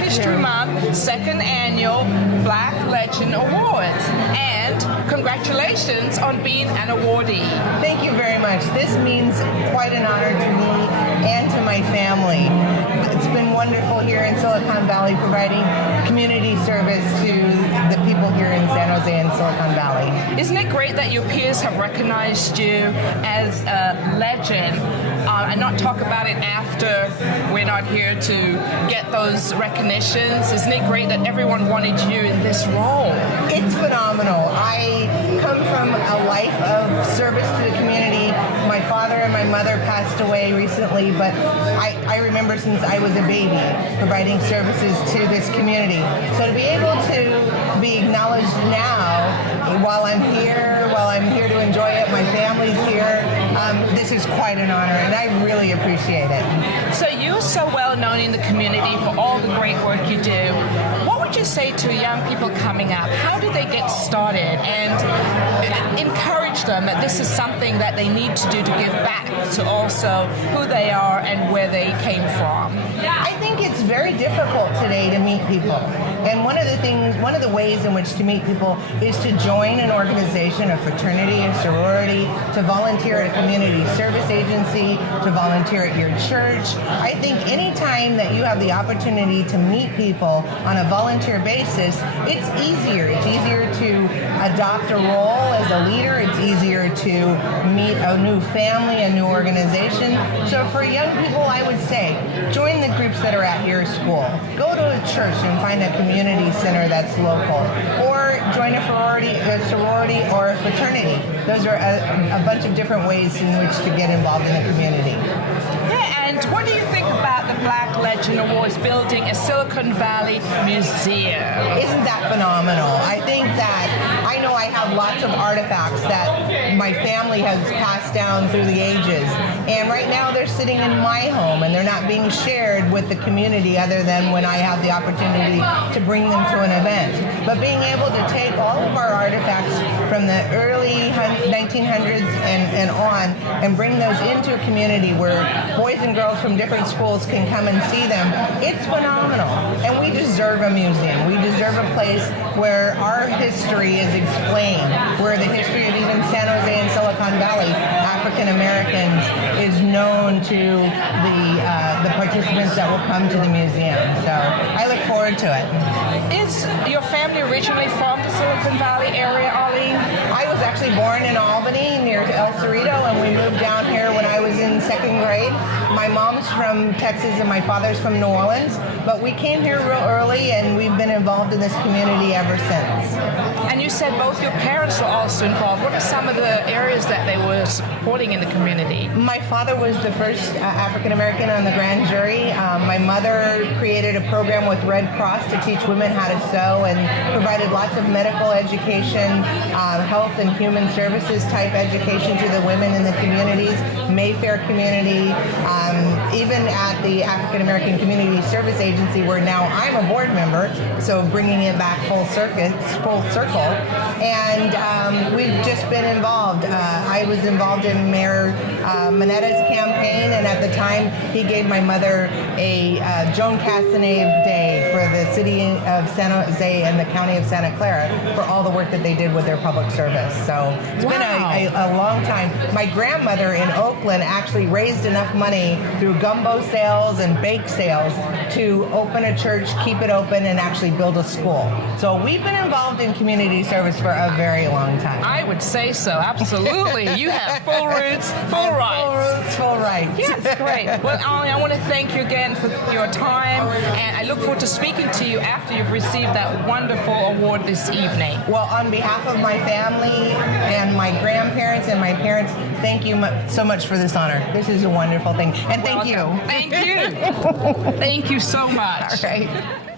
History Month second annual Black Legend Awards. And congratulations on being an awardee. Thank you very much. This means quite an honor to me and to my family. It's been wonderful here in Silicon Valley providing community service to the people here in San Jose and Silicon Valley. Isn't it great that your peers have recognized you as a legend and not talk about it after we're not here to get those recognitions? Isn't it great that everyone wanted you in this role? It's phenomenal. I come from a life of service to the community. My father and my mother passed away recently, but I remember since I was a baby providing services to this community. So to be able to be acknowledged now while I'm here to enjoy it, my family's here, this is quite an honor, and I really appreciate it. So you're so well known in the community for all the great work you do. What would you say to young people coming up? How do they get started and encourage them that this is something that they need to do to give back to also who they are and where they came from? I think it's very difficult today to meet people. And one of the ways in which to meet people is to join an organization, a fraternity, a sorority, to volunteer at a community service agency, to volunteer at your church. I think any time that you have the opportunity to meet people on a volunteer basis, it's easier. It's easier to adopt a role as a leader. It's easier to meet a new family, a new organization. So for young people, I would say, join the groups that are at your school. Go to a church and find a community center that's local. Or join a sorority, or a fraternity. Those are a bunch of different ways in which to get involved in the community. Yeah, and what do you think about the Black Legend Awards building a Silicon Valley museum? Isn't that phenomenal? I think that I know I have lots of artifacts that my family has passed down through the ages. And right now they're sitting in my home and they're not being shared with the community other than when I have the opportunity to bring them to an event. But being able to take all of our artifacts from the early 1900s and on and bring those into a community where boys and girls from different schools can come and see them, it's phenomenal. And we deserve a museum. We deserve a place where our history is explained, where the history of even San Jose and Silicon Valley, African Americans, is known to the participants that will come to the museum. So I look forward to it. Is your family originally from the Silicon Valley area, Aileen? I was actually born in Albany near El Cerrito, and we moved down here when I was in second grade. My mom's from Texas and my father's from New Orleans, but we came here real early and we've been involved in this community ever since. And you said both your parents were also involved. What are some of the areas that they were supporting in the community? My father was the first African American on the grand jury. My mother created a program with Red Cross to teach women how to sew and provided lots of medical education, health and human services type education to the women in the communities, Mayfair community, even at the African American Community Service Agency, where now I'm a board member, so bringing it back full circle. And we've just been involved. I was involved in Mayor Manetta's campaign, and at the time he gave my mother a Joan Casanave Day for the city of San Jose and the county of Santa Clara for all the work that they did with their public service. So it's been a long time. My grandmother in Oakland actually raised enough money through gumbo sales and bake sales to open a church, keep it open, and actually build a school. So we've been involved in community service for a very long time. I would say so, absolutely. You have full roots, full rights. Full roots, full rights. Yes, great. Well, Aileen, I want to thank you again for your time, and I look forward to speaking to you after you've received that wonderful award this evening. Well, on behalf of my family and my grandparents and my parents, thank you so much for this honor. This is a wonderful thing. And thank you. Thank you. Thank you so much. All right.